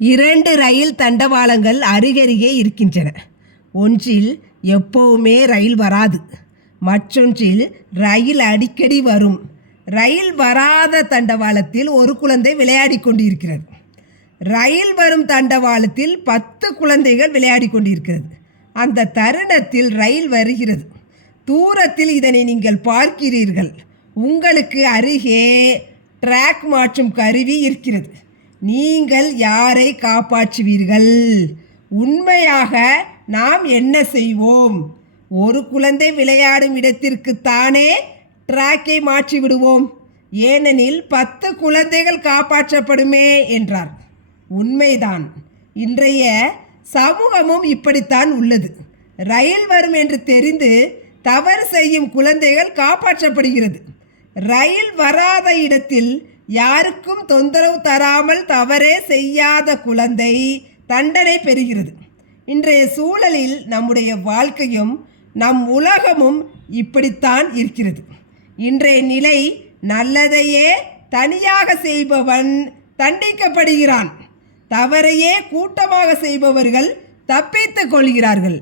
2 ரயில் தண்டவாளங்கள் அருகருகே இருக்கின்றன. ஒன்றில் எப்பவுமே ரயில் வராது, மற்றொன்றில் ரயில் அடிக்கடி வரும். ரயில் வராத தண்டவாளத்தில் ஒரு குழந்தை விளையாடி கொண்டிருக்கிறது. ரயில் வரும் தண்டவாளத்தில் 10 குழந்தைகள் விளையாடி கொண்டிருக்கிறது. அந்த தருணத்தில் ரயில் வருகிறது. தூரத்தில் இதனை நீங்கள் பார்க்கிறீர்கள். உங்களுக்கு அருகே ட்ராக் மாற்றும் கருவி இருக்கிறது. நீங்கள் யாரை காப்பாற்றுவீர்கள்? உண்மையாக நாம் என்ன செய்வோம்? ஒரு குழந்தை விளையாடும் இடத்திற்குத்தானே ட்ராக்கை மாற்றி விடுவோம், ஏனெனில் 10 குழந்தைகள் காப்பாற்றப்படுமே என்றார். உண்மைதான். இன்றைய சமூகமும் இப்படித்தான் உள்ளது. ரயில் வரும் என்று தெரிந்து தவறு செய்யும் குழந்தைகள் காப்பாற்றப்படுகிறது. ரயில் வராத இடத்தில் யாருக்கும் தொந்தரவு தராமல் தவறே செய்யாத குழந்தை தண்டனை பெறுகிறது. இன்றைய சூழலில் நம்முடைய வாழ்க்கையும் நம் உலகமும் இப்படித்தான் இருக்கிறது. இன்றைய நிலை, நல்லதையே தனியாக செய்பவன் தண்டிக்கப்படுகிறான், தவறையே கூட்டமாக செய்பவர்கள் தப்பித்துக் கொள்கிறார்கள்.